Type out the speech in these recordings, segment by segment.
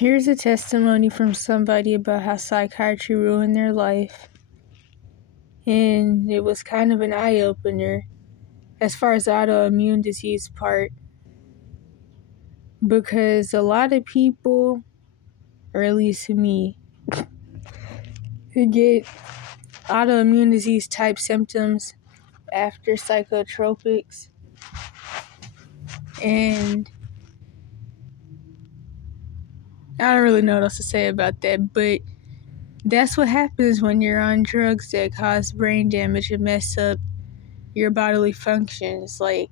Here's a testimony from somebody about how psychiatry ruined their life. And it was kind of an eye-opener as far as the autoimmune disease part. Because a lot of people, or at least me, get autoimmune disease type symptoms after psychotropics. And I don't really know what else to say about that, but that's what happens when you're on drugs that cause brain damage and mess up your bodily functions, like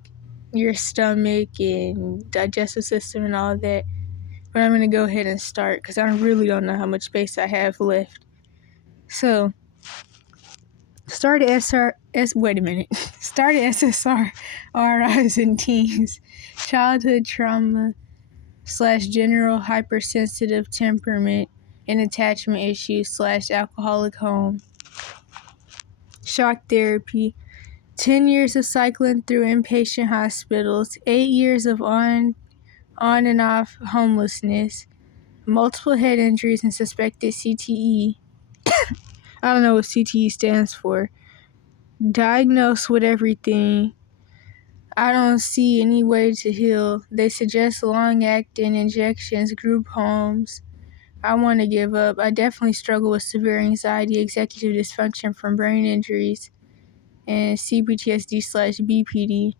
your stomach and digestive system and all of that. But I'm going to go ahead and start because I really don't know how much space I have left. So, start SSRIs in teens, childhood trauma / general hypersensitive temperament and attachment issues / alcoholic home. Shock therapy, 10 years of cycling through inpatient hospitals, 8 years of on and off homelessness, multiple head injuries and suspected CTE. I don't know what CTE stands for. Diagnosed with everything. I don't see any way to heal. They suggest long-acting injections, group homes. I want to give up. I definitely struggle with severe anxiety, executive dysfunction from brain injuries, and CPTSD/BPD.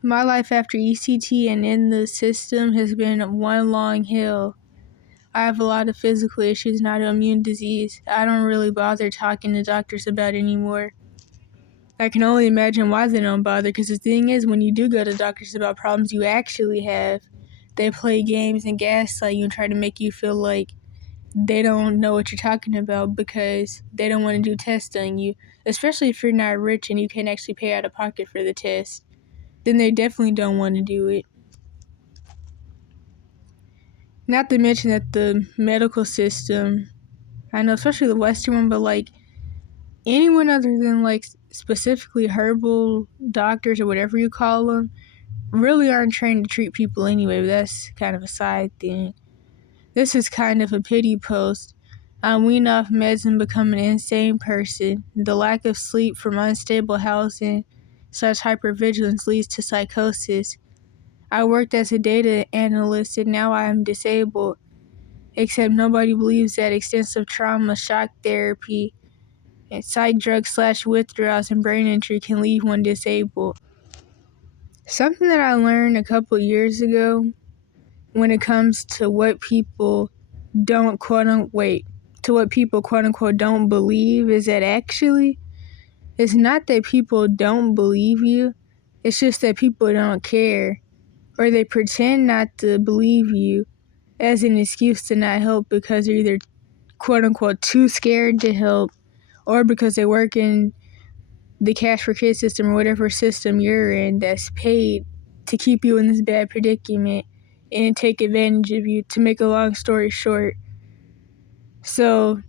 My life after ECT and in the system has been one long hell. I have a lot of physical issues, not autoimmune disease. I don't really bother talking to doctors about it anymore. I can only imagine why they don't bother, because the thing is, when you do go to doctors about problems you actually have, they play games and gaslight you and try to make you feel like they don't know what you're talking about because they don't want to do tests on you, especially if you're not rich and you can actually pay out of pocket for the test. Then they definitely don't want to do it. Not to mention that the medical system, I know especially the Western one, but like anyone other than like specifically herbal doctors or whatever you call them, really aren't trained to treat people anyway, but that's kind of a side thing. This is kind of a pity post. I'm weaned off meds and become an insane person. The lack of sleep from unstable housing / hypervigilance leads to psychosis. I worked as a data analyst and now I am disabled. Except nobody believes that extensive trauma, shock therapy, and psych drugs / withdrawals and brain injury can leave one disabled. Something that I learned a couple years ago when it comes to what people don't quote unquote don't believe is that actually it's not that people don't believe you, it's just that people don't care, or they pretend not to believe you as an excuse to not help because they're either quote unquote too scared to help, or because they work in the cash for kids system or whatever system you're in that's paid to keep you in this bad predicament and take advantage of you, to make a long story short. So,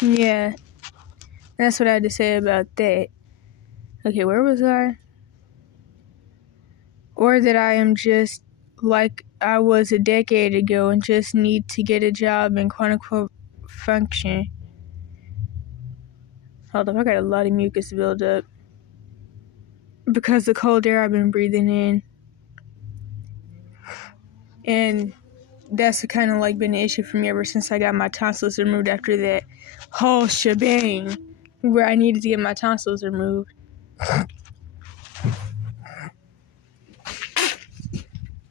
yeah, that's what I had to say about that. Okay, where was I? Or that I am just like I was a decade ago and just need to get a job and quote unquote function. Hold up, I got a lot of mucus build up because the cold air I've been breathing in. And that's kind of like been an issue for me ever since I got my tonsils removed after that whole shebang where I needed to get my tonsils removed.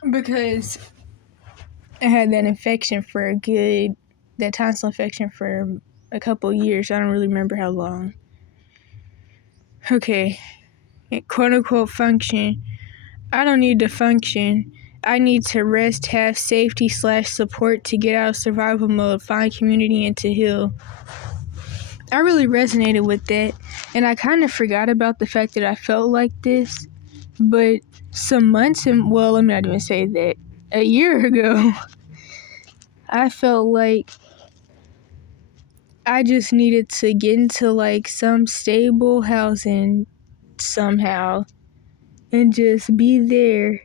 Because I had that tonsil infection for a couple years. I don't really remember how long. Okay, quote unquote function. I don't need to function. I need to rest, have safety / support to get out of survival mode, find community, and to heal. I really resonated with that, and I kind of forgot about the fact that I felt like this, but some months, let me not even say that, a year ago, I felt like I just needed to get into like some stable housing somehow and just be there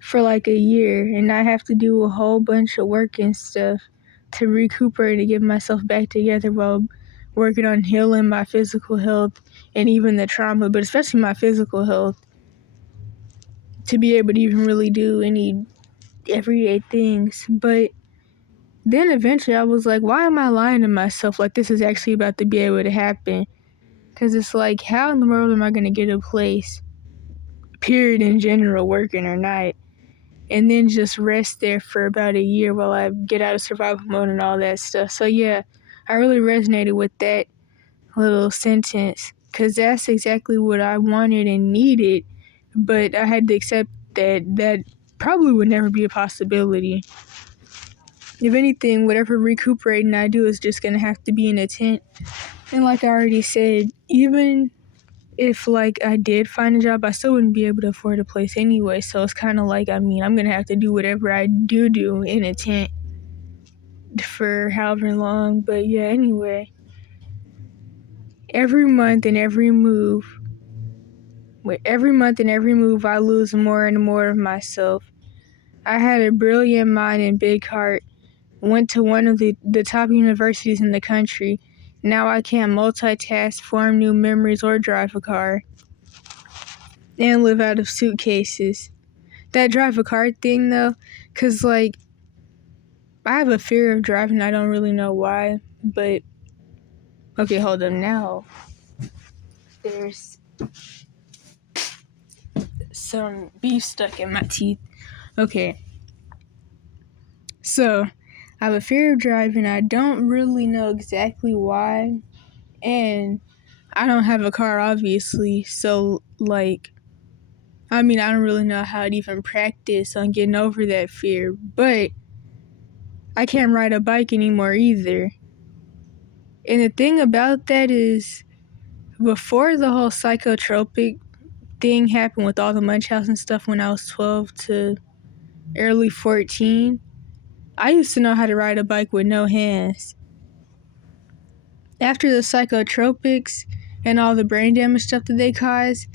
for like a year, and I have to do a whole bunch of work and stuff to recuperate and get myself back together while working on healing my physical health and even the trauma, but especially my physical health, to be able to even really do any everyday things. But then eventually I was like, why am I lying to myself like this is actually about to be able to happen? Because it's like, how in the world am I going to get a place, period, in general, working or not, and then just rest there for about a year while I get out of survival mode and all that stuff? So yeah, I really resonated with that little sentence because that's exactly what I wanted and needed, but I had to accept that probably would never be a possibility. If anything, whatever recuperating I do is just gonna have to be in a tent. And like I already said, even if like I did find a job, I still wouldn't be able to afford a place anyway. So it's kind of like, I mean, I'm gonna have to do whatever I do in a tent for however long. But yeah, anyway, every month and every move, I lose more and more of myself. I had a brilliant mind and big heart, went to one of the top universities in the country. Now I can't multitask, form new memories, or drive a car, and live out of suitcases. That drive a car thing, though, because, like, I have a fear of driving. I don't really know why, but, okay, hold up. Now, there's some beef stuck in my teeth. Okay, so I have a fear of driving. I don't really know exactly why, and I don't have a car, obviously, so, like, I mean, I don't really know how to even practice on getting over that fear, but I can't ride a bike anymore either. And the thing about that is, before the whole psychotropic thing happened with all the munch house and stuff when I was 12 to early 14, I used to know how to ride a bike with no hands. After the psychotropics and all the brain damage stuff that they caused,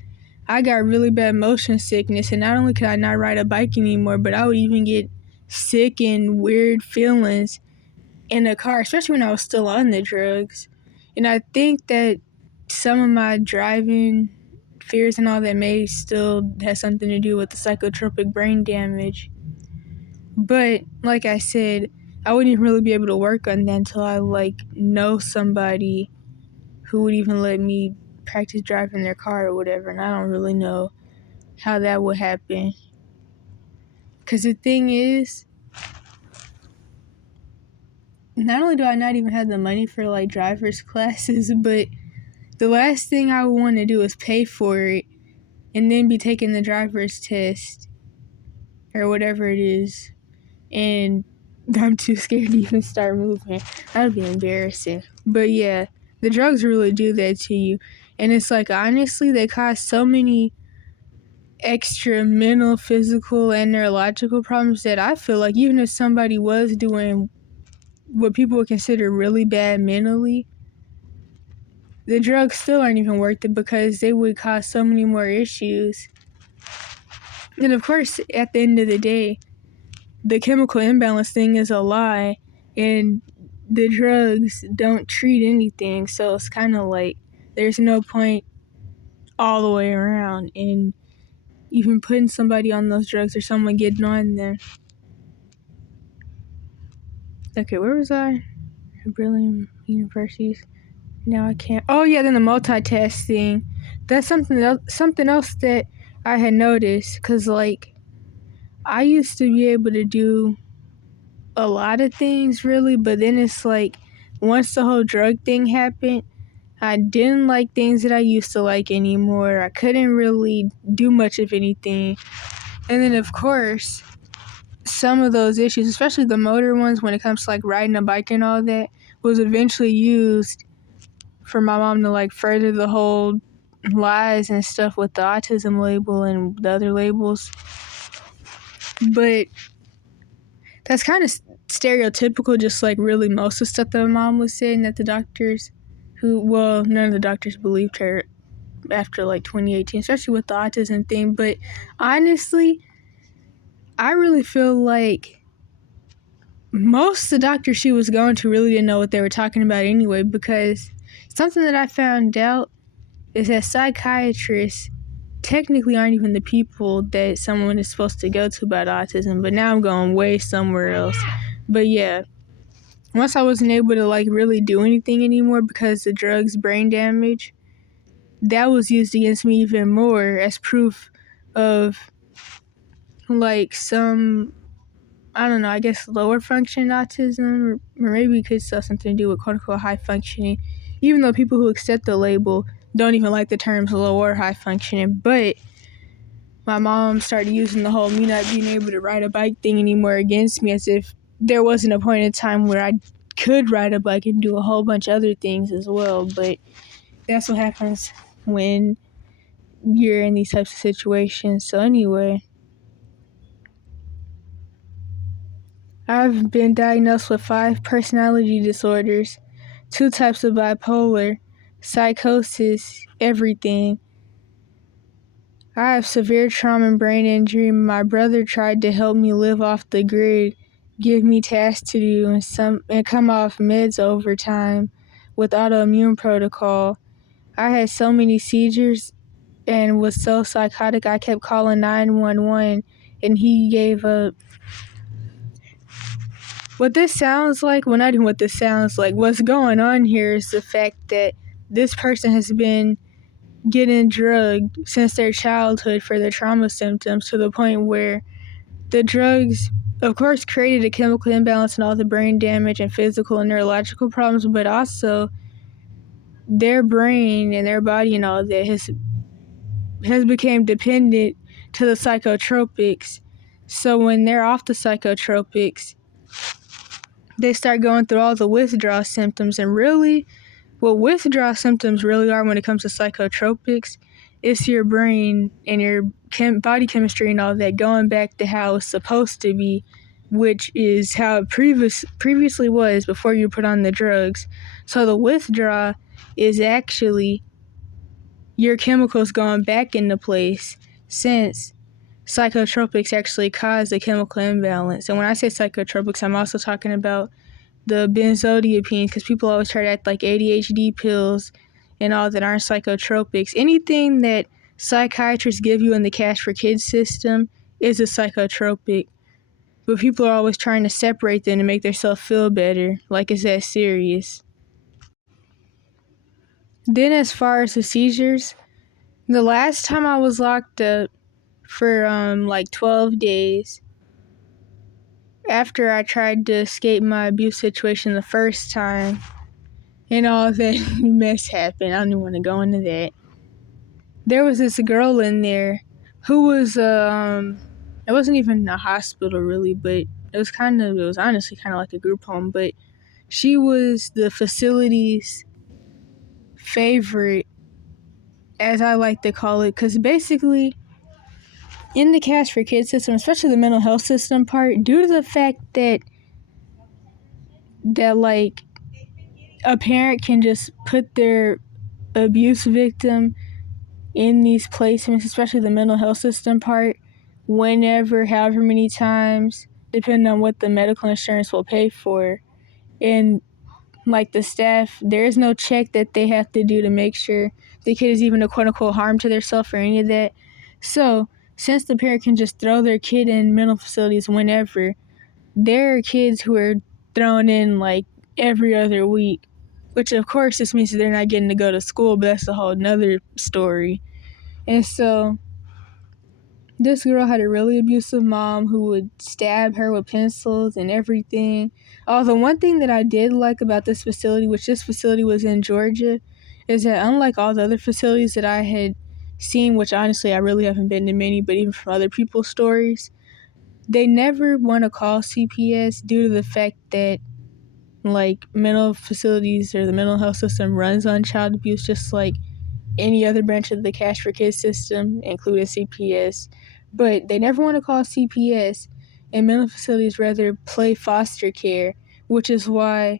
I got really bad motion sickness, and not only could I not ride a bike anymore, but I would even get sick and weird feelings in a car, especially when I was still on the drugs. And I think that some of my driving fears and all that may still have something to do with the psychotropic brain damage. But like I said, I wouldn't even really be able to work on that until I know somebody who would even let me practice driving their car or whatever, and I don't really know how that would happen. Because the thing is, not only do I not even have the money for driver's classes, but the last thing I would want to do is pay for it and then be taking the driver's test or whatever it is, and I'm too scared to even start moving. That would be embarrassing. But yeah, the drugs really do that to you. And it's like, honestly, they cause so many extra mental, physical, and neurological problems that I feel like even if somebody was doing what people would consider really bad mentally, the drugs still aren't even worth it because they would cause so many more issues. And of course, at the end of the day, the chemical imbalance thing is a lie, and the drugs don't treat anything, so it's kind of like there's no point all the way around in even putting somebody on those drugs or someone getting on them. Okay, where was I? Brilliant universities. Now I can't. Oh yeah, then the multitask thing. That's something else that I had noticed, because I used to be able to do a lot of things really, but then it's like once the whole drug thing happened, I didn't like things that I used to like anymore. I couldn't really do much of anything. And then of course, some of those issues, especially the motor ones when it comes to riding a bike and all that, was eventually used for my mom to further the whole lies and stuff with the autism label and the other labels. But that's kind of stereotypical, just really most of the stuff that my mom was saying, that the doctors none of the doctors believed her after 2018, especially with the autism thing. But honestly, I really feel like most of the doctors she was going to really didn't know what they were talking about anyway, because something that I found out is that psychiatrists technically aren't even the people that someone is supposed to go to about autism, but now I'm going way somewhere else. But yeah, once I wasn't able to like really do anything anymore because the drugs brain damage, that was used against me even more as proof of like some, I don't know, I guess lower function autism, or maybe it could still have something to do with quote unquote high functioning, even though people who accept the label don't even like the terms low or high functioning. But my mom started using the whole me not being able to ride a bike thing anymore against me, as if there wasn't a point in time where I could ride a bike and do a whole bunch of other things as well. But that's what happens when you're in these types of situations. So anyway, I've been diagnosed with 5 personality disorders, 2 types of bipolar, psychosis, everything. I have severe trauma and brain injury. My brother tried to help me live off the grid, give me tasks to do, and come off meds over time with autoimmune protocol. I had so many seizures and was so psychotic I kept calling 911 and he gave up. What this sounds like, well, not even what this sounds like, what's going on here is the fact that this person has been getting drugged since their childhood for their trauma symptoms, to the point where the drugs, of course, created a chemical imbalance and all the brain damage and physical and neurological problems, but also their brain and their body and all that has become dependent to the psychotropics. So when they're off the psychotropics, they start going through all the withdrawal symptoms. And really, what withdrawal symptoms really are when it comes to psychotropics, it's your brain and your body chemistry and all that going back to how it's supposed to be, which is how it previously was before you put on the drugs. So the withdrawal is actually your chemicals going back into place, since psychotropics actually cause a chemical imbalance. And when I say psychotropics, I'm also talking about the benzodiazepines, because people always try to act like ADHD pills and all that aren't psychotropics. Anything that psychiatrists give you in the Cash for Kids system is a psychotropic, but people are always trying to separate them to make themselves feel better, like it's that serious. Then as far as the seizures, the last time I was locked up for like 12 days, after I tried to escape my abuse situation the first time, and all that mess happened. I don't even want to go into that. There was this girl in there who was, it wasn't even a hospital really, but it was honestly kind of like a group home, but she was the facility's favorite, as I like to call it, because basically in the Cash for Kids system, especially the mental health system part, due to the fact that like a parent can just put their abuse victim in these placements, especially the mental health system part, whenever, however many times, depending on what the medical insurance will pay for. And like the staff, there is no check that they have to do to make sure the kid is even a quote unquote harm to themselves or any of that. So since the parent can just throw their kid in mental facilities whenever, there are kids who are thrown in like every other week, which of course this means that they're not getting to go to school, but that's a whole nother story. And so this girl had a really abusive mom who would stab her with pencils and everything. Although one thing that I did like about this facility, which this facility was in Georgia, is that unlike all the other facilities that I had seen, which honestly I really haven't been to many, but even from other people's stories, they never want to call CPS due to the fact that like mental facilities or the mental health system runs on child abuse just like any other branch of the Cash for Kids system, including CPS. But they never want to call CPS, and mental facilities rather play foster care, which is why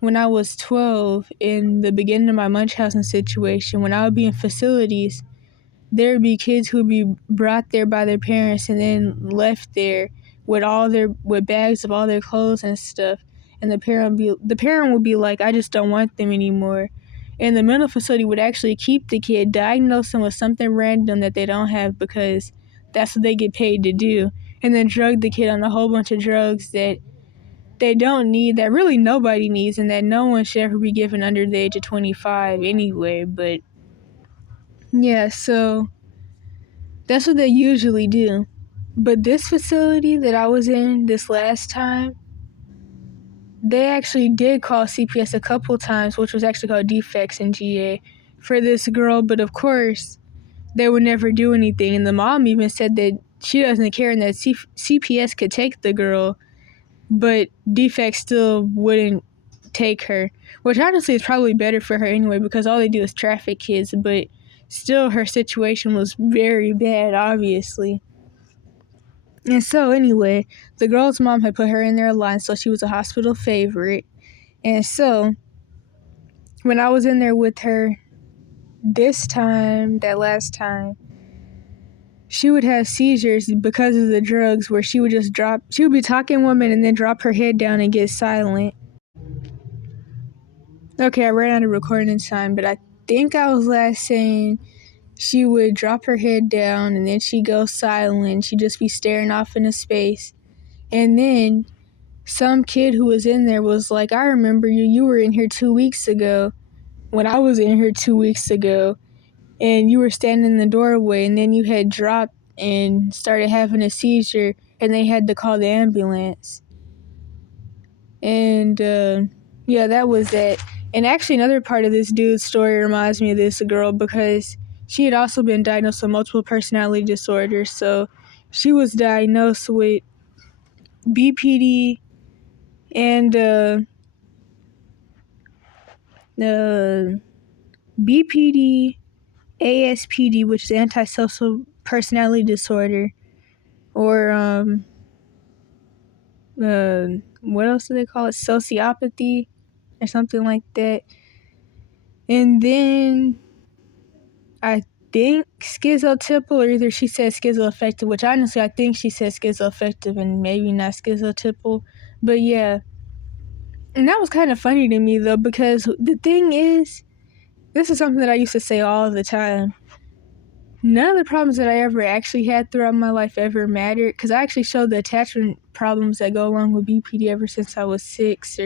when I was 12, in the beginning of my Munchausen situation, when I would be in facilities, there'd be kids who'd be brought there by their parents and then left there with bags of all their clothes and stuff. And the parent would be like, I just don't want them anymore. And the mental facility would actually keep the kid, diagnose them with something random that they don't have because that's what they get paid to do, and then drug the kid on a whole bunch of drugs that they don't need, that really nobody needs, and that no one should ever be given under the age of 25 anyway. But yeah, so that's what they usually do. But this facility that I was in this last time, they actually did call CPS a couple times, which was actually called defects in GA, for this girl. But of course, they would never do anything. And the mom even said that she doesn't care and that CPS could take the girl, but defects still wouldn't take her. Which honestly is probably better for her anyway, because all they do is traffic kids. But still, her situation was very bad, obviously. And so anyway, the girl's mom had put her in there a lot, so she was a hospital favorite. And so when I was in there with her that last time, she would have seizures because of the drugs where she would be talking woman and then drop her head down and get silent. Okay, I ran out of recording time, but I think I was last saying she would drop her head down and then she'd go silent. She'd just be staring off into space. And then some kid who was in there was like, I remember you. You were in here 2 weeks ago when I was in here 2 weeks ago. And you were standing in the doorway and then you had dropped and started having a seizure and they had to call the ambulance. And yeah, that was it. And actually another part of this dude's story reminds me of this girl because she had also been diagnosed with multiple personality disorders. So she was diagnosed with BPD and BPD, ASPD, which is antisocial personality disorder, or what else do they call it? Sociopathy or something like that. And then I think schizotypal, or either she said schizoaffective, which honestly I think she said schizoaffective and maybe not schizotypal. But yeah. And that was kind of funny to me though, because the thing is, this is something that I used to say all the time. None of the problems that I ever actually had throughout my life ever mattered, because I actually showed the attachment problems that go along with BPD ever since I was 6,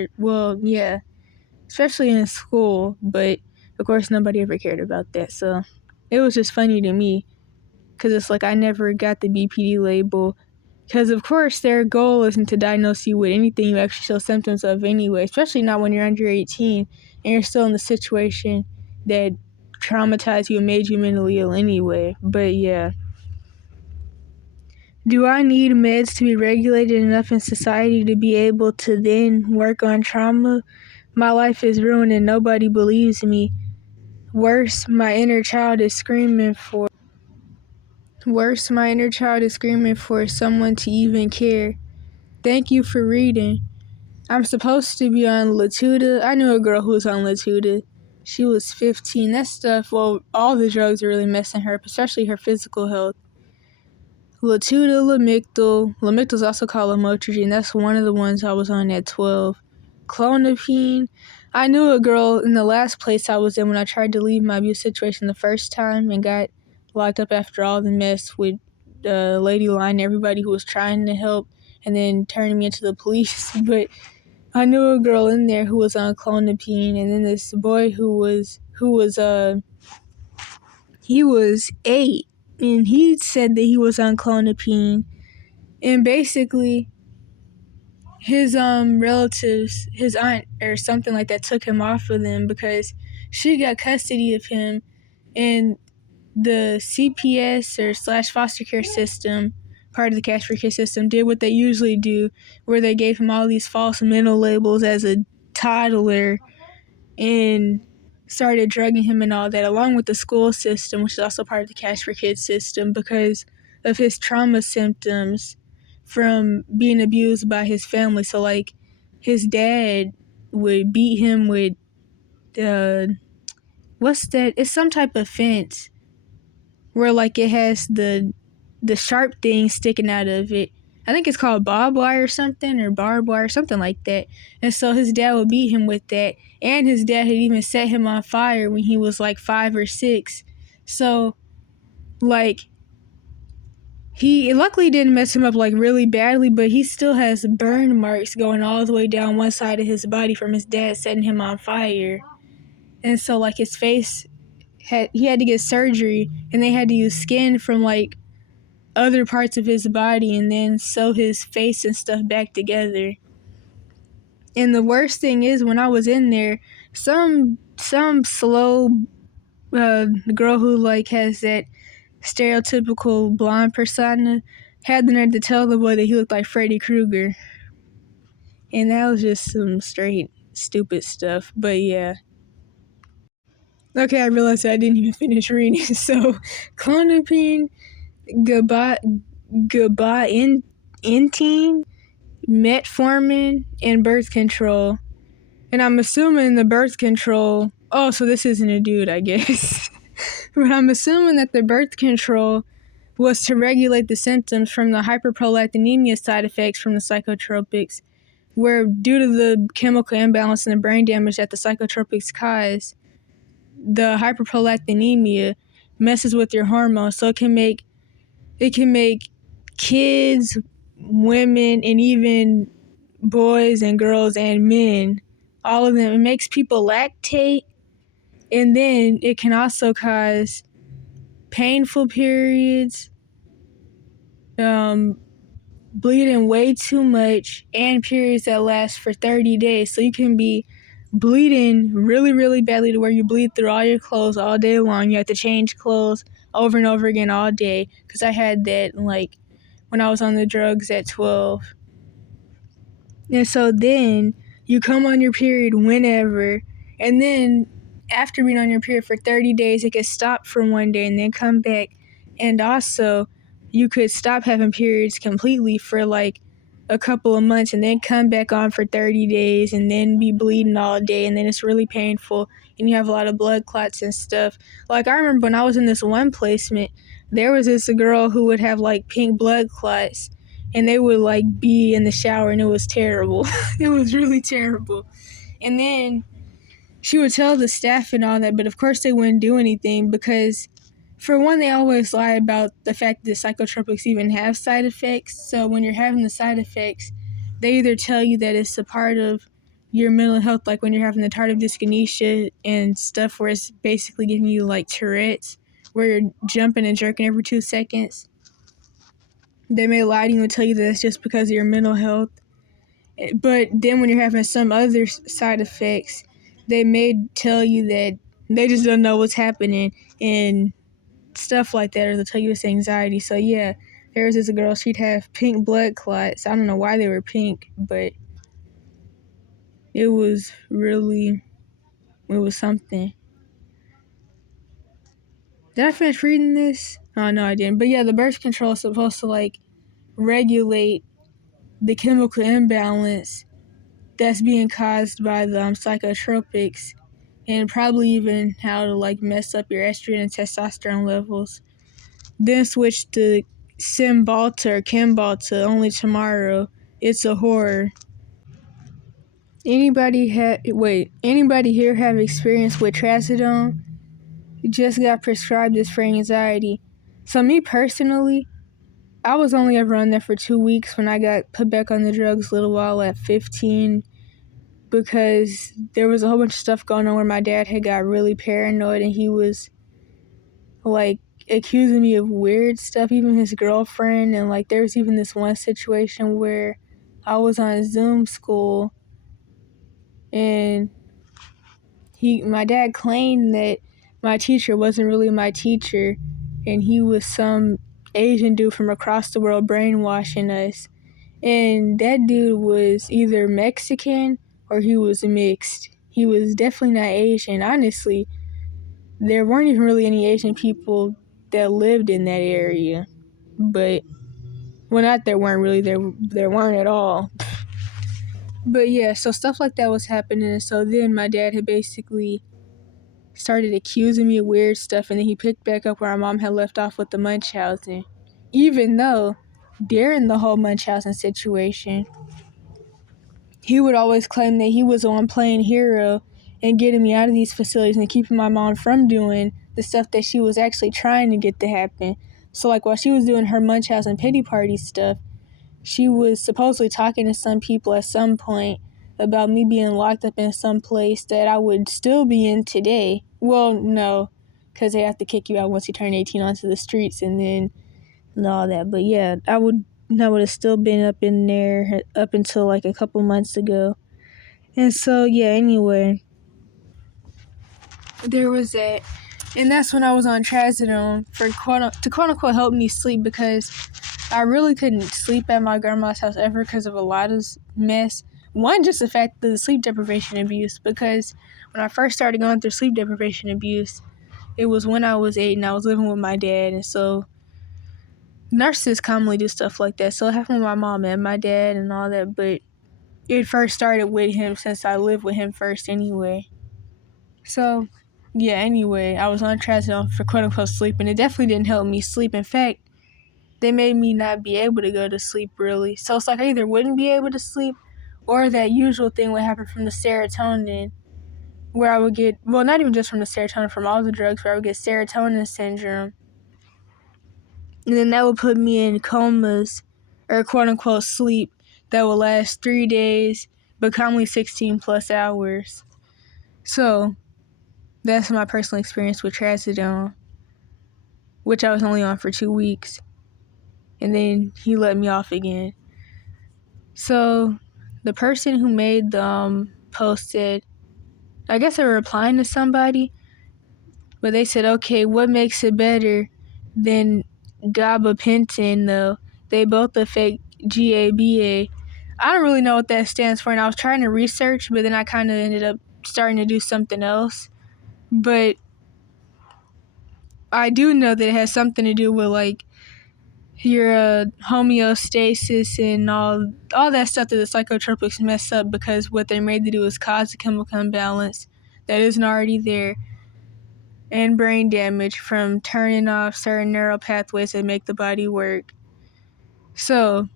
especially in school, but of course nobody ever cared about that, so it was just funny to me, because it's like I never got the BPD label, because of course their goal isn't to diagnose you with anything you actually show symptoms of anyway, especially not when you're under 18 and you're still in the situation that traumatized you and made you mentally ill anyway. But yeah. Do I need meds to be regulated enough in society to be able to then work on trauma? My life is ruined and nobody believes me. Worse, my inner child is screaming for someone to even care. Thank you for reading. I'm supposed to be on Latuda. I knew a girl who was on Latuda. She was 15. That stuff, well, all the drugs are really messing her up, especially her physical health. Latuda, Lamictal. Lamictal is also called lamotrigine. That's one of the ones I was on at 12. Clonopine. I knew a girl in the last place I was in when I tried to leave my abuse situation the first time and got locked up after all the mess with the lady lying, everybody who was trying to help, and then turning me into the police. But I knew a girl in there who was on clonopine, and then this boy he was 8, and he said that he was on clonopine, and basically his relatives, his aunt or something like that, took him off of them because she got custody of him, and the CPS or / foster care system, part of the cash for kids system, did what they usually do, where they gave him all these false mental labels as a toddler and started drugging him and all that, along with the school system, which is also part of the cash for kids system, because of his trauma symptoms from being abused by his family. So like his dad would beat him with what's that? It's some type of fence. where like it has the sharp thing sticking out of it. I think it's called barbed wire or something, or barbed wire, something like that. And so his dad would beat him with that. And his dad had even set him on fire when he was like 5 or 6. So, like, he luckily didn't mess him up like really badly, but he still has burn marks going all the way down one side of his body from his dad setting him on fire. And so, like, his face he had to get surgery, and they had to use skin from like other parts of his body and then sew his face and stuff back together. And the worst thing is, when I was in there, some slow girl who like has that stereotypical blonde persona had the nerve to tell the boy that he looked like Freddy Krueger. And that was just some straight stupid stuff. But yeah. Okay, I realized I didn't even finish reading. So, clonopine, gabapentin, metformin, and birth control. And I'm assuming the birth control... Oh, so this isn't a dude, I guess. But I'm assuming that the birth control was to regulate the symptoms from the hyperprolactinemia side effects from the psychotropics, where due to the chemical imbalance and the brain damage that the psychotropics cause, the hyperprolactinemia messes with your hormones, so it can make kids, women, and even boys and girls and men, all of them, it makes people lactate, and then it can also cause painful periods, bleeding way too much, and periods that last for 30 days. So you can be bleeding really, really badly to where you bleed through all your clothes all day long. You have to change clothes over and over again all day, because I had that like when I was on the drugs at 12. And so then you come on your period whenever, and then after being on your period for 30 days, it could stop for one day and then come back. And also, you could stop having periods completely for like a couple of months and then come back on for 30 days and then be bleeding all day, and then it's really painful and you have a lot of blood clots and stuff. Like, I remember when I was in this one placement, there was this girl who would have like pink blood clots, and they would like be in the shower, and it was terrible. It was really terrible. And then she would tell the staff and all that, but of course they wouldn't do anything, because for one, they always lie about the fact that psychotropics even have side effects. So when you're having the side effects, they either tell you that it's a part of your mental health, like when you're having the tardive dyskinesia and stuff, where it's basically giving you like Tourette's, where you're jumping and jerking every 2 seconds. They may lie to you and tell you that it's just because of your mental health. But then when you're having some other side effects, they may tell you that they just don't know what's happening and stuff like that, or they'll tell you it's anxiety. So yeah, there was this girl, she'd have pink blood clots. I don't know why they were pink, but it was something. Did I finish reading this? Oh, no, I didn't. But yeah, the birth control is supposed to like regulate the chemical imbalance that's being caused by the psychotropics, and probably even how to like mess up your estrogen and testosterone levels. Then switch to Cymbalta or Kimbalta only tomorrow. It's a horror. Anybody here have experience with trazodone? Just got prescribed this for anxiety. So me personally, I was only ever on there for 2 weeks when I got put back on the drugs a little while at 15, because there was a whole bunch of stuff going on where my dad had got really paranoid, and he was like accusing me of weird stuff, even his girlfriend. And like there was even this one situation where I was on Zoom school, and my dad claimed that my teacher wasn't really my teacher, and he was some Asian dude from across the world brainwashing us. And that dude was either Mexican or he was mixed. He was definitely not Asian. Honestly, there weren't even really any Asian people that lived in that area. But, well, not there weren't really, there weren't at all. But yeah, so stuff like that was happening. So then my dad had basically started accusing me of weird stuff, and then he picked back up where our mom had left off with the Munchausen. Even though during the whole Munchausen situation, he would always claim that he was the one playing hero and getting me out of these facilities and keeping my mom from doing the stuff that she was actually trying to get to happen. So, like, while she was doing her Munchausen pity party stuff, she was supposedly talking to some people at some point about me being locked up in some place that I would still be in today. Well, no, because they have to kick you out once you turn 18 onto the streets and all that. But yeah, I would have still been up in there up until like a couple months ago. And so, yeah, anyway, there was that. And that's when I was on trazodone to quote unquote help me sleep, because I really couldn't sleep at my grandma's house ever because of a lot of mess. One, just the fact of the sleep deprivation abuse, because when I first started going through sleep deprivation abuse, it was when I was 8 and I was living with my dad. And so narcissists commonly do stuff like that. So it happened with my mom and my dad and all that, but it first started with him since I lived with him first anyway. So, yeah, anyway, I was on trazodone for quote-unquote sleep, and it definitely didn't help me sleep. In fact, they made me not be able to go to sleep, really. So it's like I either wouldn't be able to sleep, or that usual thing would happen from the serotonin, where I would get, well, not even just from the serotonin, from all the drugs, where I would get serotonin syndrome. And then that would put me in comas, or quote-unquote sleep, that would last 3 days, but commonly 16 plus hours. So that's my personal experience with trazodone, which I was only on for 2 weeks. And then he let me off again. So the person who made the post said, I guess they were replying to somebody, but they said, okay, what makes it better than gabapentin, though? They both affect GABA. I don't really know what that stands for, and I was trying to research, but then I kind of ended up starting to do something else. But I do know that it has something to do with, like, your homeostasis and all that stuff that the psychotropics mess up, because what they're made to do is cause a chemical imbalance that isn't already there, and brain damage from turning off certain neural pathways that make the body work. So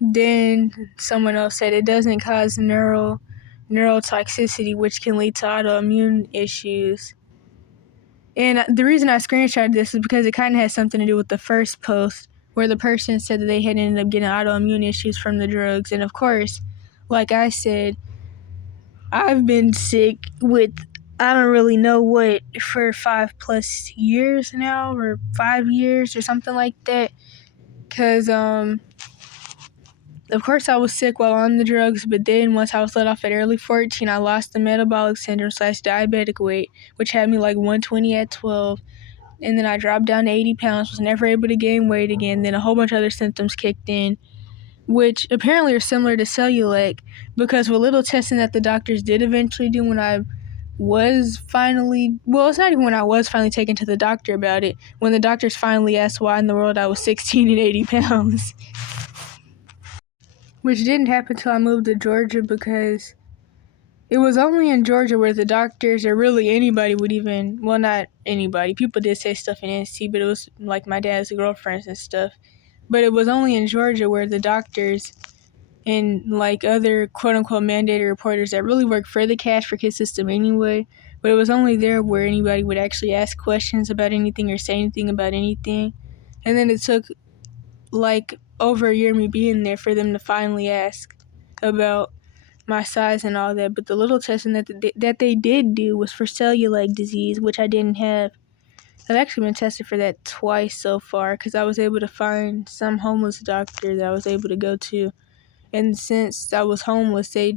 then someone else said it doesn't cause neurotoxicity, which can lead to autoimmune issues. And the reason I screenshotted this is because it kind of has something to do with the first post, where the person said that they had ended up getting autoimmune issues from the drugs. And of course, like I said, I've been sick with, I don't really know what, for 5+ years now, or 5 years or something like that. Because, of course I was sick while on the drugs, but then once I was let off at early 14, I lost the metabolic syndrome / diabetic weight, which had me like 120 at 12. And then I dropped down to 80 pounds, was never able to gain weight again. Then a whole bunch of other symptoms kicked in, which apparently are similar to celiac, because with little testing that the doctors did eventually do when I was finally, well, it's not even when I was finally taken to the doctor about it, when the doctors finally asked why in the world I was 16 and 80 pounds. Which didn't happen until I moved to Georgia, because it was only in Georgia where the doctors, or really anybody would even, well, not anybody, people did say stuff in NC, but it was like my dad's girlfriends and stuff. But it was only in Georgia where the doctors and like other quote-unquote mandated reporters that really work for the cash for kids system anyway, but it was only there where anybody would actually ask questions about anything or say anything about anything. And then it took like over a year me being there for them to finally ask about my size and all that. But the little testing that they did do was for celiac disease, which I didn't have. I've actually been tested for that twice so far, because I was able to find some homeless doctor that I was able to go to. And since I was homeless, they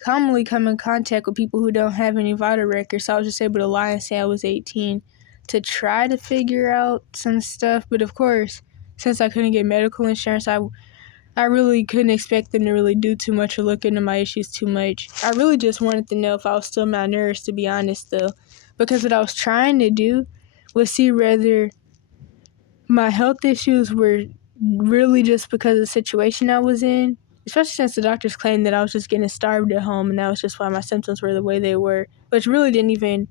commonly come in contact with people who don't have any vital records. So I was just able to lie and say I was 18 to try to figure out some stuff. But of course, since I couldn't get medical insurance, I really couldn't expect them to really do too much or look into my issues too much. I really just wanted to know if I was still malnourished, to be honest, though. Because what I was trying to do was see whether my health issues were really just because of the situation I was in, especially since the doctors claimed that I was just getting starved at home and that was just why my symptoms were the way they were, which really didn't even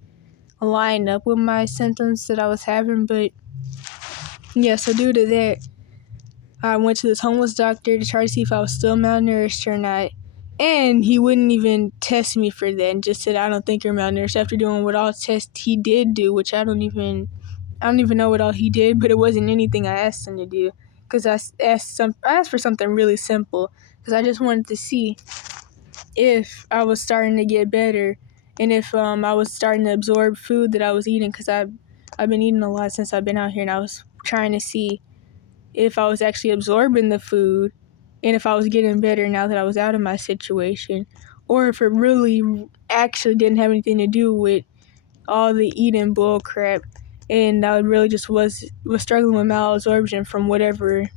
line up with my symptoms that I was having. But yeah, so due to that, I went to this homeless doctor to try to see if I was still malnourished or not. And he wouldn't even test me for that and just said, I don't think you're malnourished, after doing what all tests he did do, which I don't even know what all he did, but it wasn't anything I asked him to do. Because I asked for something really simple, because I just wanted to see if I was starting to get better and if I was starting to absorb food that I was eating, because I've been eating a lot since I've been out here, and I was trying to see if I was actually absorbing the food and if I was getting better now that I was out of my situation, or if it really actually didn't have anything to do with all the eating bull crap, and I really just was struggling with malabsorption from whatever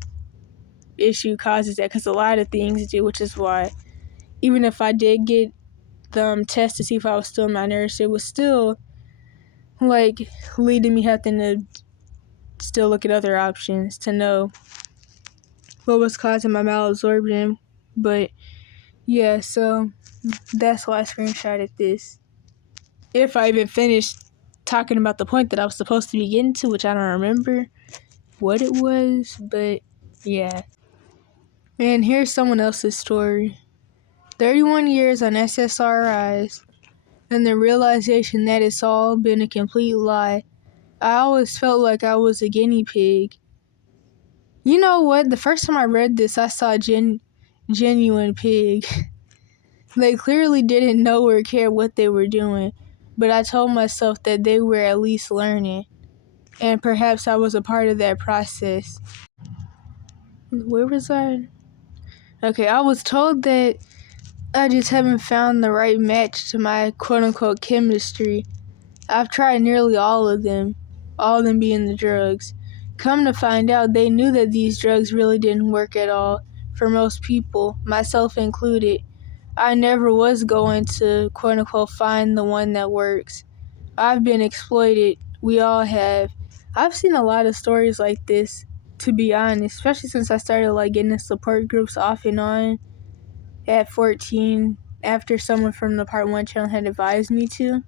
issue causes that, because a lot of things do, which is why even if I did get the test to see if I was still malnourished, it was still like leading me having to still look at other options to know what was causing my malabsorption. But yeah, so that's why I screenshotted this. If I even finished talking about the point that I was supposed to be getting to, which I don't remember what it was, but yeah. And here's someone else's story. 31 years on SSRIs, and the realization that it's all been a complete lie. I always felt like I was a guinea pig. You know what? The first time I read this, I saw genuine pig. They clearly didn't know or care what they were doing, but I told myself that they were at least learning, and perhaps I was a part of that process. Where was I? Okay, I was told that I just haven't found the right match to my quote-unquote chemistry. I've tried nearly all of them being the drugs. Come to find out, they knew that these drugs really didn't work at all for most people, myself included. I never was going to quote-unquote find the one that works. I've been exploited. We all have. I've seen a lot of stories like this, to be honest, especially since I started getting in support groups off and on at 14 after someone from the Part 1 channel had advised me to.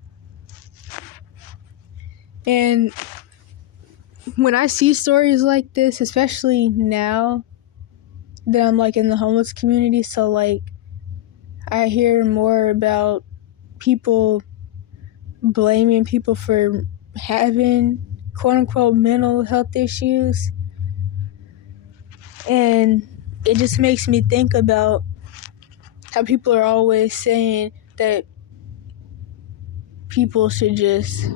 And when I see stories like this, especially now that I'm in the homeless community, so I hear more about people blaming people for having quote unquote mental health issues, and it just makes me think about how people are always saying that people should just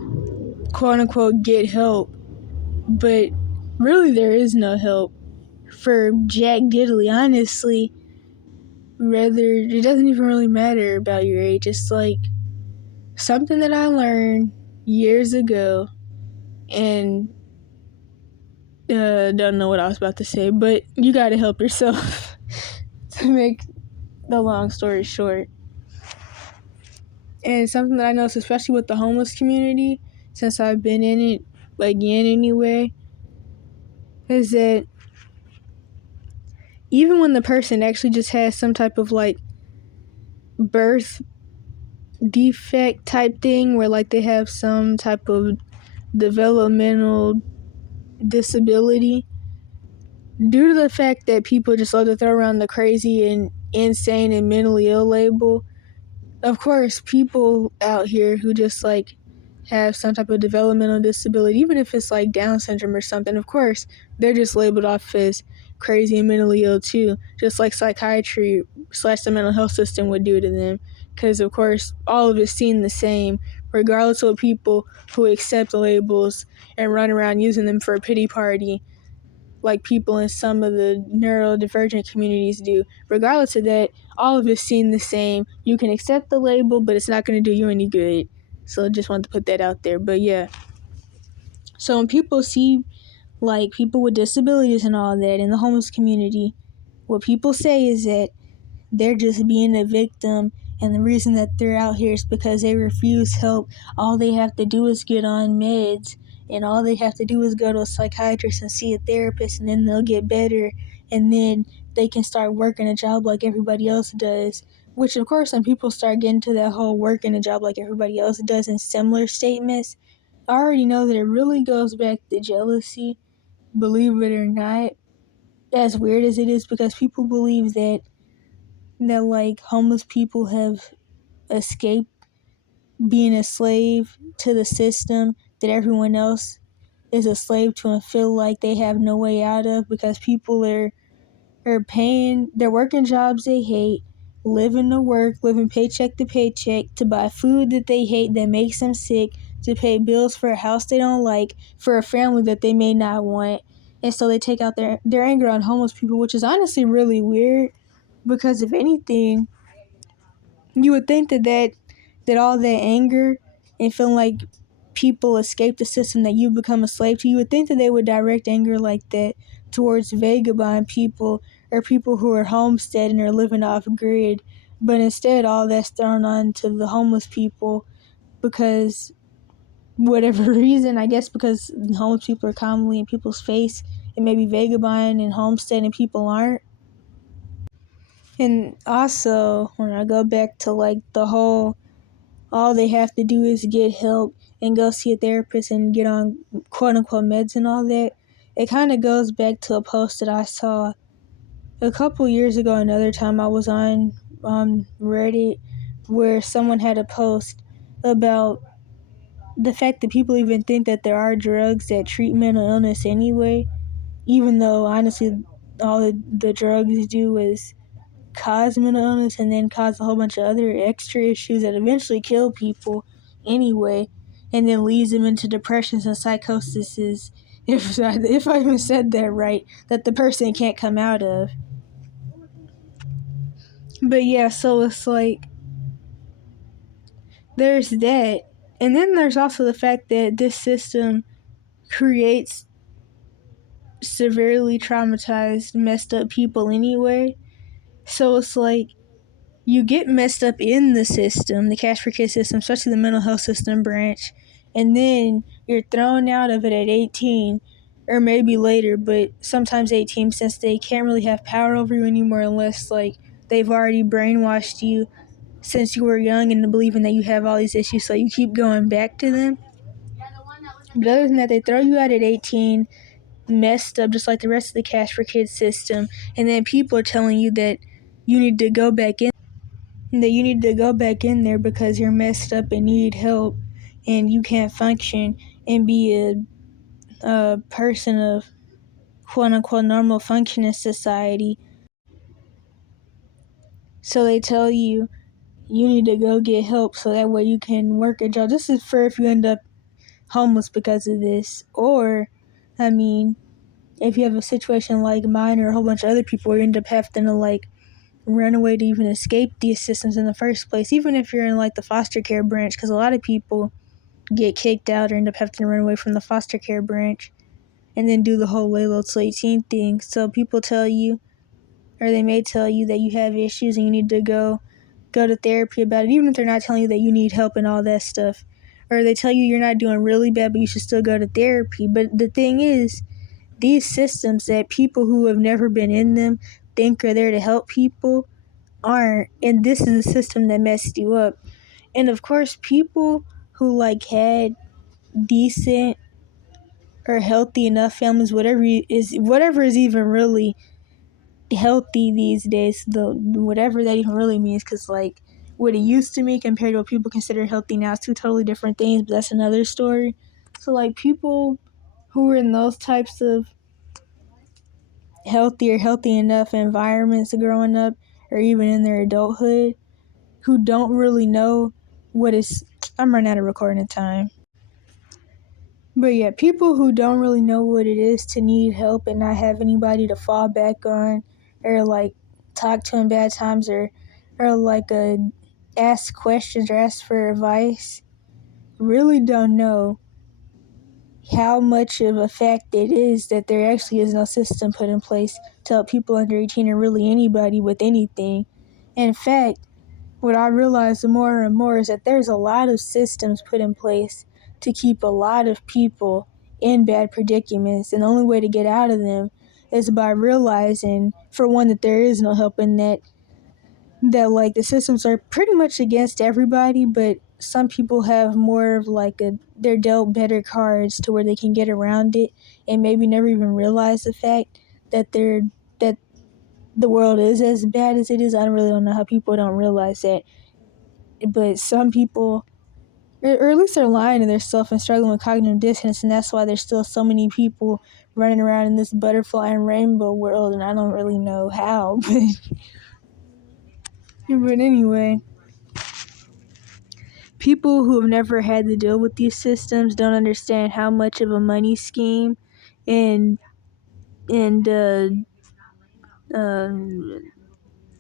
quote unquote get help, but really there is no help for jack diddly, honestly. Rather, it doesn't even really matter about your age. It's something that I learned years ago, and don't know what I was about to say, but you gotta help yourself. To make the long story short. And something that I noticed, especially with the homeless community, since I've been in it again anyway, is that even when the person actually just has some type of birth defect type thing, where they have some type of developmental disability, due to the fact that people just love to throw around the crazy and insane and mentally ill label, of course people out here who just have some type of developmental disability, even if it's Down syndrome or something, of course they're just labeled off as crazy and mentally ill too, just like psychiatry / the mental health system would do to them, because of course all of it's seen the same, regardless of people who accept labels and run around using them for a pity party like people in some of the neurodivergent communities do. Regardless of that, all of it's seen the same. You can accept the label, but it's not going to do you any good. So I just wanted to put that out there. But yeah. So when people see people with disabilities and all that in the homeless community, what people say is that they're just being a victim, and the reason that they're out here is because they refuse help. All they have to do is get on meds, and all they have to do is go to a psychiatrist and see a therapist, and then they'll get better, and then they can start working a job like everybody else does. Which, of course, when people start getting to that whole working a job like everybody else does in similar statements, I already know that it really goes back to jealousy, believe it or not, as weird as it is, because people believe that like homeless people have escaped being a slave to the system that everyone else is a slave to and feel like they have no way out of, because people are paying, they're working jobs they hate, living paycheck to paycheck to buy food that they hate that makes them sick, to pay bills for a house they don't like, for a family that they may not want. And so they take out their anger on homeless people, which is honestly really weird, because if anything, you would think that all that anger and feeling like people escape the system that you become a slave to, you would think that they would direct anger like that towards vagabond people or people who are homestead and are living off grid. But instead, all that's thrown on to the homeless people because whatever reason, I guess because homeless people are commonly in people's face, and maybe vagabond and homestead and people aren't. And also, when I go back to like the whole, all they have to do is get help and go see a therapist and get on quote unquote meds and all that, it kind of goes back to a post that I saw a couple years ago, another time I was on Reddit, where someone had a post about the fact that people even think that there are drugs that treat mental illness anyway, even though honestly all the drugs do is cause mental illness and then cause a whole bunch of other extra issues that eventually kill people anyway, and then leads them into depressions and psychoses, if I even said that right, that the person can't come out of. But yeah, so it's like there's that, and then there's also the fact that this system creates severely traumatized, messed up people anyway. So it's like you get messed up in the system, the cash for kids system, especially the mental health system branch, and then you're thrown out of it at 18, or maybe later, but sometimes 18, since they can't really have power over you anymore unless like they've already brainwashed you since you were young into believing that you have all these issues, so you keep going back to them. But other than that, they throw you out at 18, messed up just like the rest of the cash for kids system, and then people are telling you that you need to go back in there because you're messed up and need help and you can't function and be a person of quote unquote normal function in society. So they tell you need to go get help so that way you can work a job. This is for if you end up homeless because of this, or I mean, if you have a situation like mine or a whole bunch of other people where you end up having to like run away to even escape these systems in the first place, even if you're in like the foster care branch, because a lot of people get kicked out or end up having to run away from the foster care branch and then do the whole lay low till 18 thing. So people tell you, or they may tell you, that you have issues and you need to go to therapy about it, even if they're not telling you that you need help and all that stuff. Or they tell you you're not doing really bad, but you should still go to therapy. But the thing is, these systems that people who have never been in them think are there to help people aren't. And this is a system that messed you up. And of course, people who like had decent or healthy enough families, whatever is even really healthy these days, whatever that even really means, because like what it used to mean compared to what people consider healthy now is two totally different things, but that's another story. So like people who were in those types of healthy enough environments growing up, or even in their adulthood, who don't really know what is, I'm running out of recording time. But yeah, people who don't really know what it is to need help and not have anybody to fall back on, or like talk to in bad times, or like ask questions or ask for advice, really don't know how much of a fact it is that there actually is no system put in place to help people under 18 or really anybody with anything. In fact, what I realize more and more is that there's a lot of systems put in place to keep a lot of people in bad predicaments, and the only way to get out of them is by realizing, for one, that there is no help, and that like the systems are pretty much against everybody, but some people have more of like they're dealt better cards to where they can get around it and maybe never even realize the fact that that the world is as bad as it is. I really don't know how people don't realize that, but some people, or at least they're lying to themselves and struggling with cognitive dissonance, and that's why there's still so many people running around in this butterfly and rainbow world, and I don't really know how, but anyway. People who have never had to deal with these systems don't understand how much of a money scheme and I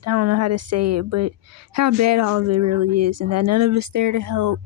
don't know how to say it, but how bad all of it really is, and that none of us there to help.